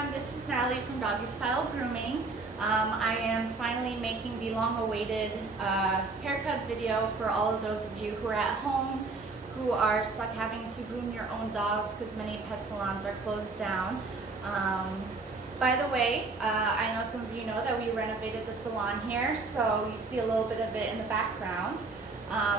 everyone, this is Natalie from Doggee Style Grooming. I am finally making the long-awaited haircut video for all of those of you who are at home, who are stuck having to groom your own dogs because many pet salons are closed down. By the way, I know some of you know that we renovated the salon here, so you see a little bit of it in the background.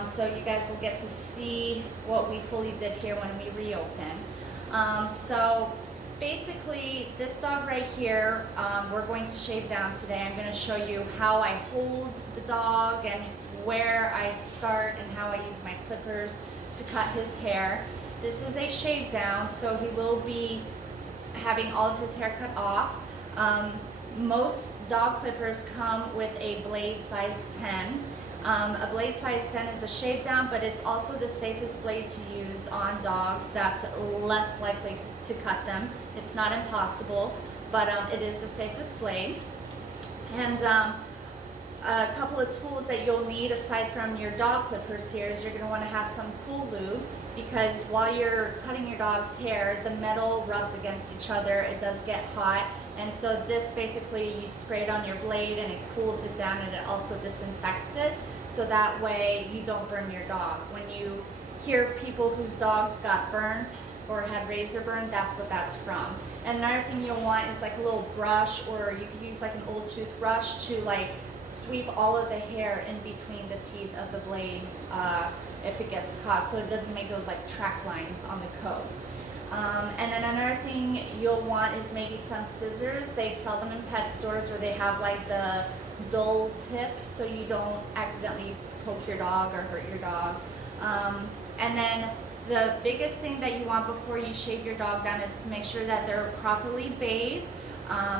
So you guys will get to see what we fully did here when we reopen. So basically this dog right here, we're going to shave down today. I'm going to show you how I hold the dog and where I start and how I use my clippers to cut his hair. This is a shave down, so he will be having all of his hair cut off. Most dog clippers come with a blade size 10. A blade size 10 is a shave down, but it's also the safest blade to use on dogs. That's less likely to cut them. It's not impossible, but it is the safest blade. And a couple of tools that you'll need aside from your dog clippers here is you're going to want to have some cool lube, because while you're cutting your dog's hair, the metal rubs against each other. It does get hot, and so this basically you spray it on your blade and it cools it down, and it also disinfects it, so that way you don't burn your dog. When you hear of people whose dogs got burnt or had razor burn, that's what that's from. And another thing you'll want is like a little brush, or you could use like an old toothbrush to like sweep all of the hair in between the teeth of the blade if it gets caught, so it doesn't make those like track lines on the coat. And then another thing you'll want is maybe some scissors. They sell them in pet stores where they have like the dull tip, so you don't accidentally poke your dog or hurt your dog. And then the biggest thing that you want before you shave your dog down is to make sure that they're properly bathed.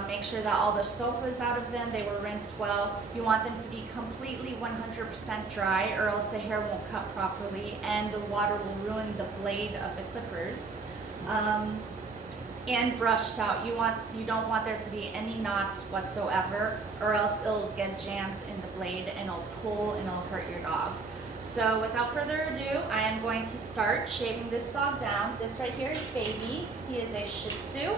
Make sure that all the soap was out of them, they were rinsed well. You want them to be completely 100% dry, or else the hair won't cut properly and the water will ruin the blade of the clippers. And brushed out. You don't want there to be any knots whatsoever, or else it'll get jammed in the blade and it'll pull and it'll hurt your dog. So without further ado, I am going to start shaving this dog down. This right here is Baby. He is a Shih Tzu.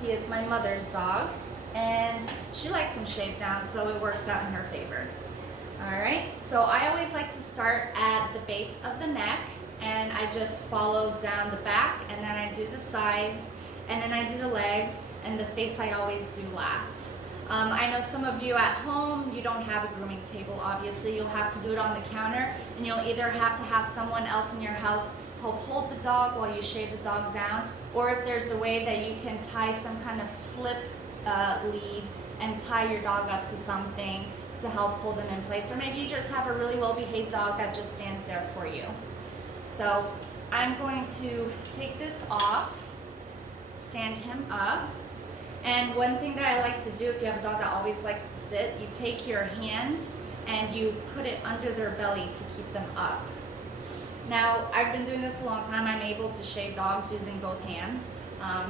He is my mother's dog, and she likes him shaved down, so it works out in her favor. Alright, so I always like to start at the base of the neck, and I just follow down the back, and then I do the sides, and then I do the legs, and the face I always do last. I know some of you at home, you don't have a grooming table, obviously. You'll have to do it on the counter, and you'll either have to have someone else in your house help hold the dog while you shave the dog down, or if there's a way that you can tie some kind of slip lead and tie your dog up to something to help hold them in place, or maybe you just have a really well-behaved dog that just stands there for you. So I'm going to take this off, stand him up, and one thing that I like to do if you have a dog that always likes to sit, you take your hand and you put it under their belly to keep them up. Now, I've been doing this a long time. I'm able to shave dogs using both hands.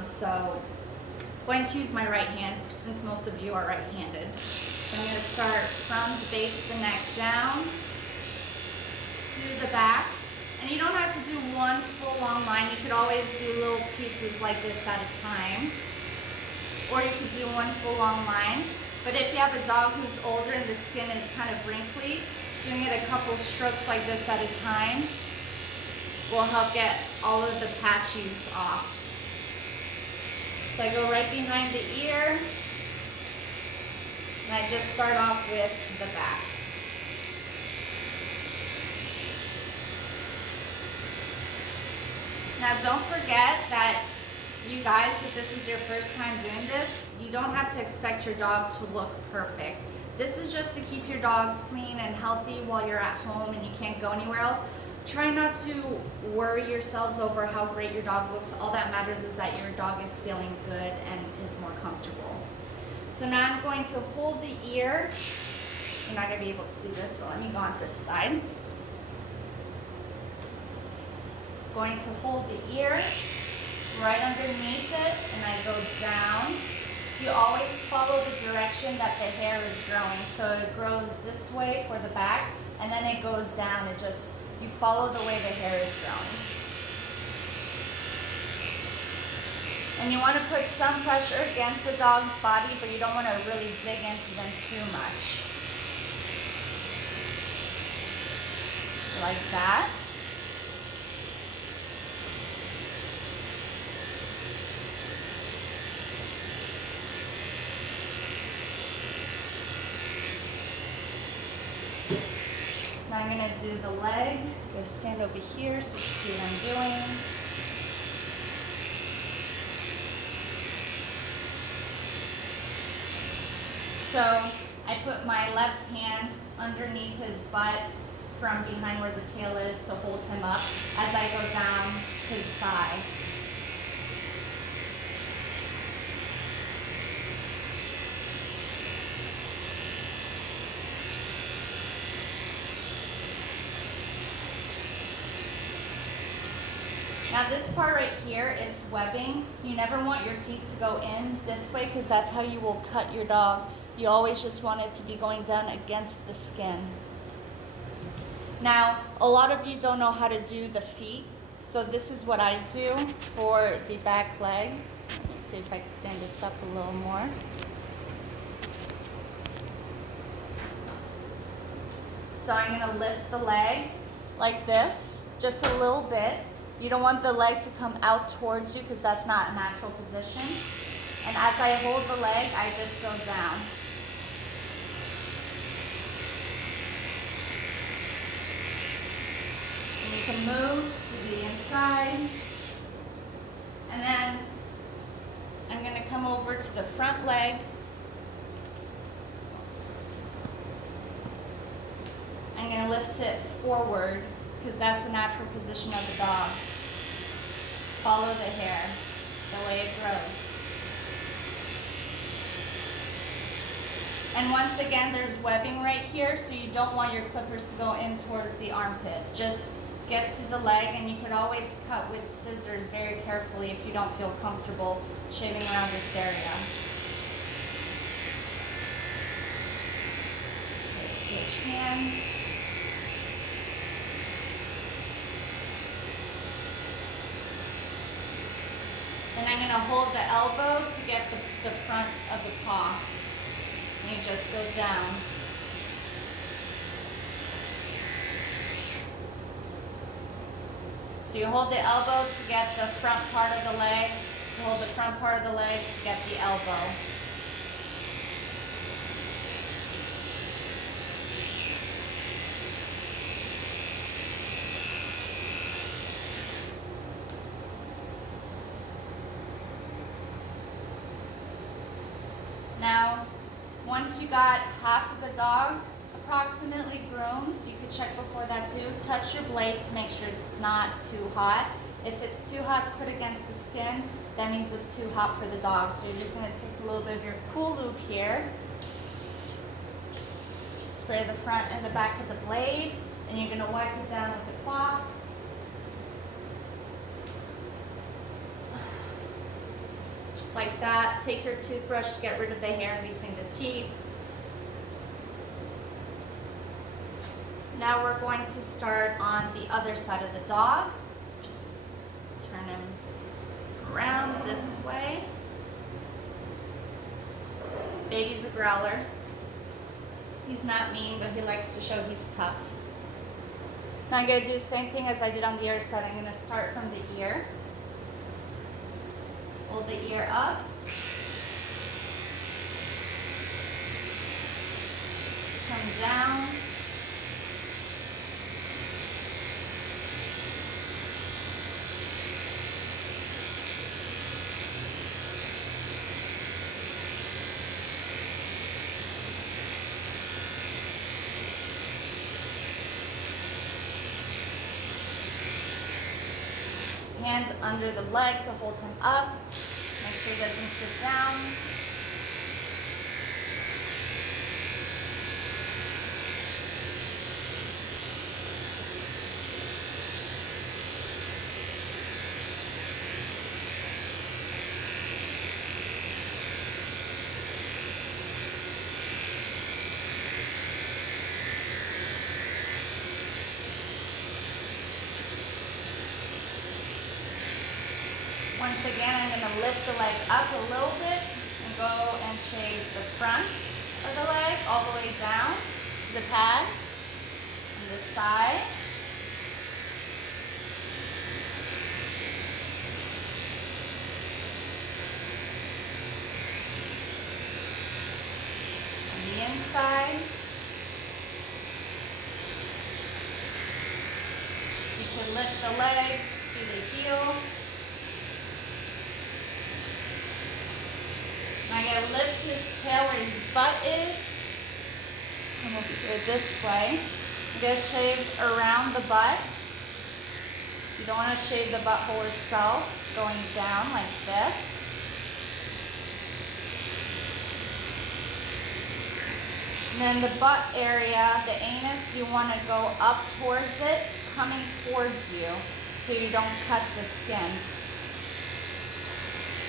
So I'm going to use my right hand since most of you are right-handed. So I'm going to start from the base of the neck down to the back. And you don't have to do one full long line. You could always do little pieces like this at a time. Or you could do one full long line. But if you have a dog who's older and the skin is kind of wrinkly, doing it a couple strokes like this at a time will help get all of the patches off. So I go right behind the ear, and I just start off with the back. Now don't forget that, you guys, if this is your first time doing this, you don't have to expect your dog to look perfect. This is just to keep your dogs clean and healthy while you're at home and you can't go anywhere else. Try not to worry yourselves over how great your dog looks. All that matters is that your dog is feeling good and is more comfortable. So now I'm going to hold the ear. You're not going to be able to see this, so let me go on this side. Going to hold the ear right underneath it, and I go down. You always follow the direction that the hair is growing. So it grows this way for the back, and then it goes down. You follow the way the hair is growing. And you want to put some pressure against the dog's body, but you don't want to really dig into them too much. Like that. Now I'm going to do the leg. I'm going to stand over here so you can see what I'm doing. So I put my left hand underneath his butt from behind where the tail is to hold him up as I go down his thigh. Now this part right here, it's webbing. You never want your teeth to go in this way because that's how you will cut your dog. You always just want it to be going down against the skin. Now, a lot of you don't know how to do the feet, so this is what I do for the back leg. Let me see if I can stand this up a little more. So I'm going to lift the leg like this, just a little bit. You don't want the leg to come out towards you because that's not a natural position. And as I hold the leg, I just go down. And you can move to the inside. And then I'm going to come over to the front leg. I'm going to lift it forward because that's the natural position of the dog. Follow the hair, the way it grows. And once again, there's webbing right here, so you don't want your clippers to go in towards the armpit. Just get to the leg, and you could always cut with scissors very carefully if you don't feel comfortable shaving around this area. Okay, switch hands. Then I'm going to hold the elbow to get the front of the paw. And you just go down. So you hold the elbow to get the front part of the leg. You hold the front part of the leg to get the elbow. Now, once you got half of the dog approximately groomed, you could check before that too. Touch your blade to make sure it's not too hot. If it's too hot to put against the skin, that means it's too hot for the dog. So you're just going to take a little bit of your cool lube here. Spray the front and the back of the blade, and you're going to wipe it down with the cloth. Like that. Take your toothbrush to get rid of the hair in between the teeth. Now we're going to start on the other side of the dog. Just turn him around this way. Baby's a growler. He's not mean, but he likes to show he's tough. Now I'm going to do the same thing as I did on the other side. I'm going to start from the ear. Hold the ear up. Come down. Hand under the leg to hold him up. Make sure he doesn't sit down. Once again, I'm going to lift the leg up a little bit and go and shave the front of the leg all the way down to the pad and the side. And the inside. You can lift the leg to the heel. I'm going to lift his tail where his butt is. And we'll go this way. I'm going to shave around the butt. You don't want to shave the butthole itself, going down like this. And then the butt area, the anus, you want to go up towards it, coming towards you, so you don't cut the skin.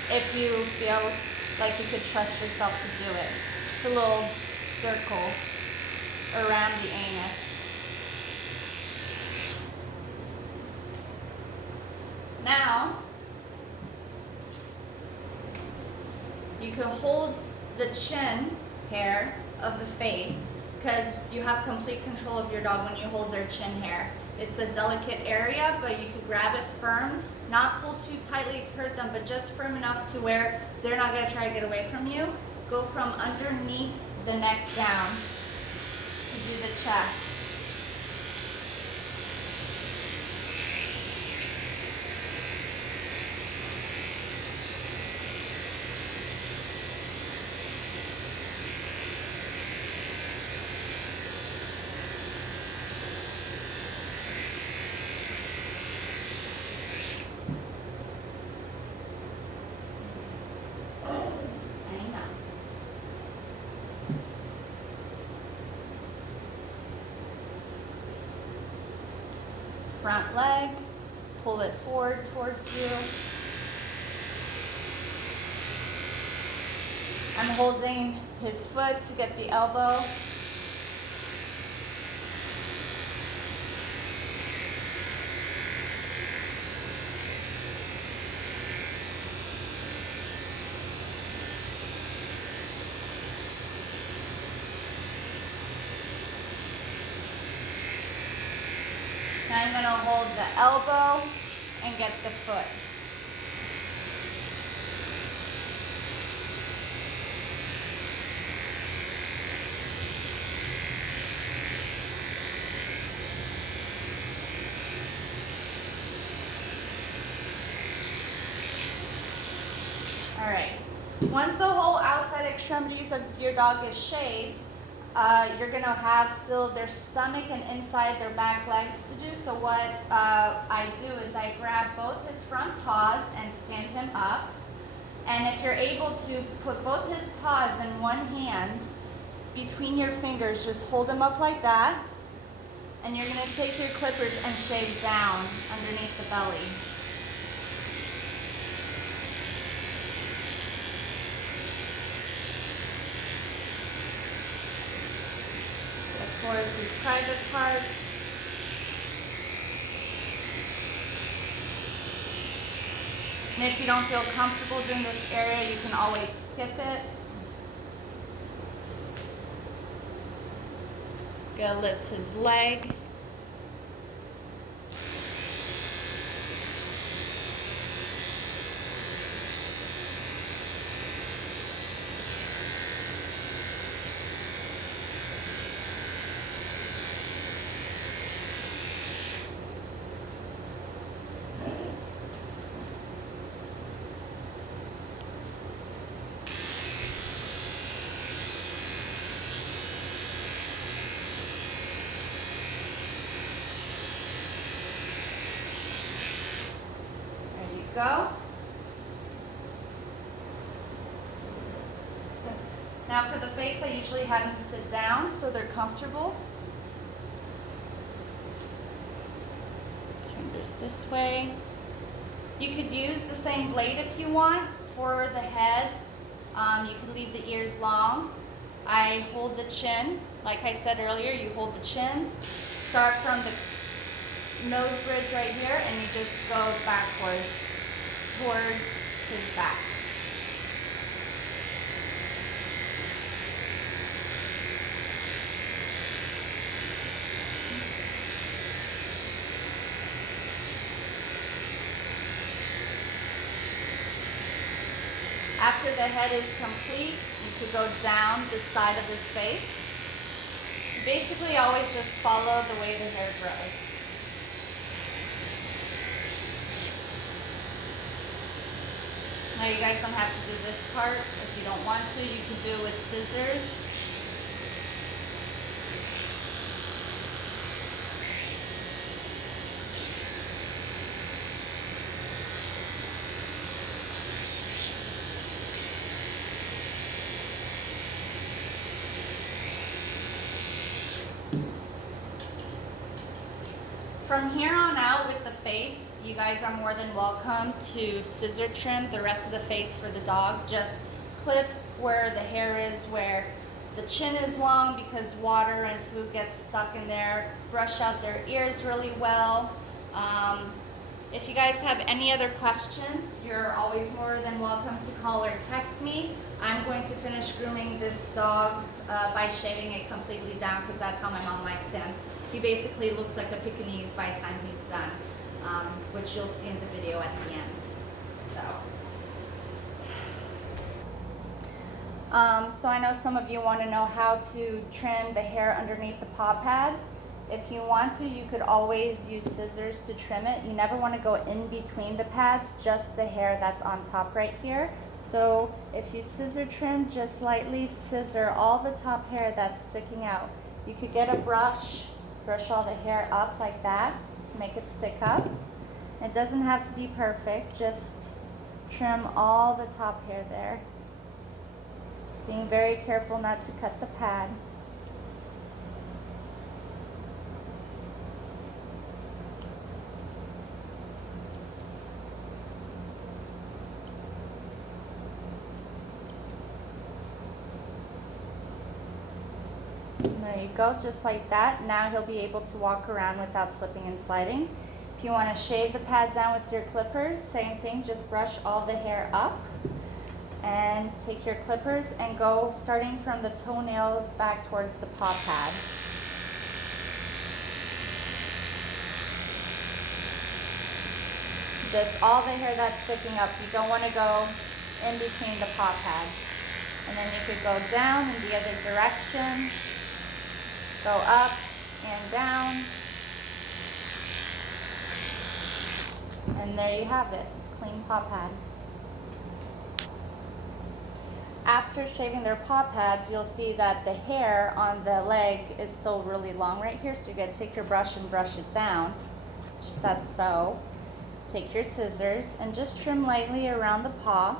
If you feel like you could trust yourself to do it. Just a little circle around the anus. Now, you can hold the chin hair of the face because you have complete control of your dog when you hold their chin hair. It's a delicate area, but you can grab it firm, not pull too tightly to hurt them, but just firm enough to where they're not gonna try to get away from you. Go from underneath the neck down to do the chest. Front leg, pull it forward towards you. I'm holding his foot to get the elbow. Now I'm going to hold the elbow and get the foot. All right. Once the whole outside extremities of your dog is shaved, you're going to have still their stomach and inside their back legs to do. So what I do is I grab both his front paws and stand him up. And if you're able to put both his paws in one hand between your fingers, just hold them up like that. And you're going to take your clippers and shave down underneath the belly. Towards his private parts. And if you don't feel comfortable doing this area, you can always skip it. Go lift his leg. Go. Now for the face, I usually have them sit down so they're comfortable. Turn this way. You could use the same blade if you want for the head. You could leave the ears long. I hold the chin. Like I said earlier, you hold the chin. Start from the nose bridge right here and you just go backwards towards his back. After the head is complete, you could go down the side of his face. Basically, always just follow the way the hair grows. Now you guys don't have to do this part. If you don't want to, you can do it with scissors. From here on out with the face, you guys are more than welcome to scissor trim the rest of the face for the dog. Just clip where the hair is, where the chin is long because water and food gets stuck in there. Brush out their ears really well. If you guys have any other questions, you're always more than welcome to call or text me. I'm going to finish grooming this dog by shaving it completely down because that's how my mom likes him. He basically looks like a Pekingese by the time he's done, which you'll see in the video at the end. So I know some of you want to know how to trim the hair underneath the paw pads. If you want to, you could always use scissors to trim it. You never want to go in between the pads, just the hair that's on top right here. So if you scissor trim, just lightly scissor all the top hair that's sticking out. You could get a brush all the hair up like that to make it stick up. It doesn't have to be perfect, just trim all the top hair there. Being very careful not to cut the pad. There you go, just like that. Now he'll be able to walk around without slipping and sliding. If you want to shave the pad down with your clippers, same thing, just brush all the hair up and take your clippers and go starting from the toenails back towards the paw pad. Just all the hair that's sticking up. You don't want to go in between the paw pads. And then you could go down in the other direction. Go up and down. And there you have it, clean paw pad. After shaving their paw pads, you'll see that the hair on the leg is still really long right here, so you're going to take your brush and brush it down, just as so. Take your scissors and just trim lightly around the paw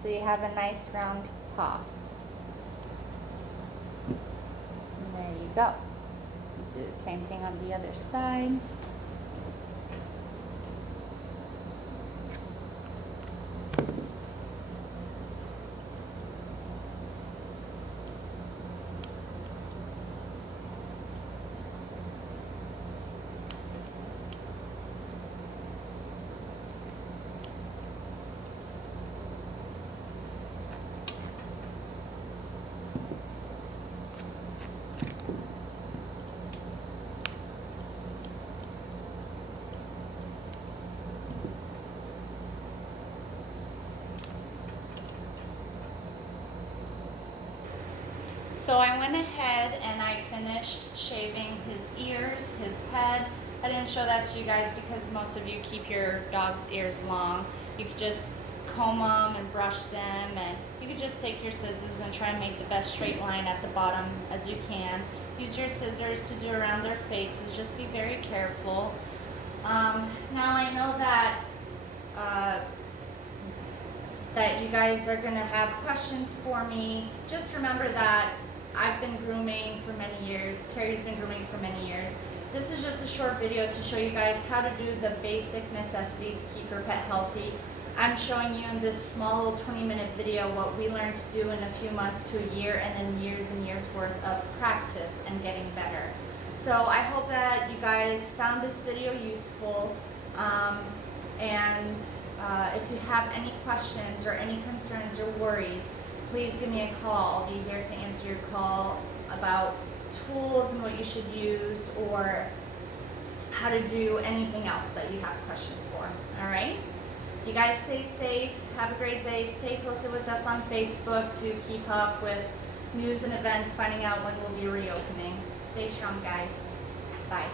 so you have a nice round paw. And there you go. Do the same thing on the other side. So I went ahead and I finished shaving his ears, his head. I didn't show that to you guys because most of you keep your dog's ears long. You could just comb them and brush them, and you could just take your scissors and try and make the best straight line at the bottom as you can. Use your scissors to do around their faces. Just be very careful. Now I know that that you guys are going to have questions for me. Just remember that I've been grooming for many years. Carrie's been grooming for many years. This is just a short video to show you guys how to do the basic necessity to keep your pet healthy. I'm showing you in this small little 20-minute video what we learned to do in a few months to a year, and then years and years worth of practice and getting better. So I hope that you guys found this video useful, and If you have any questions or any concerns or worries, please give me a call. I'll be here to answer your call about tools and what you should use, or how to do anything else that you have questions for. All right? You guys stay safe. Have a great day. Stay posted with us on Facebook to keep up with news and events, finding out when we'll be reopening. Stay strong, guys. Bye.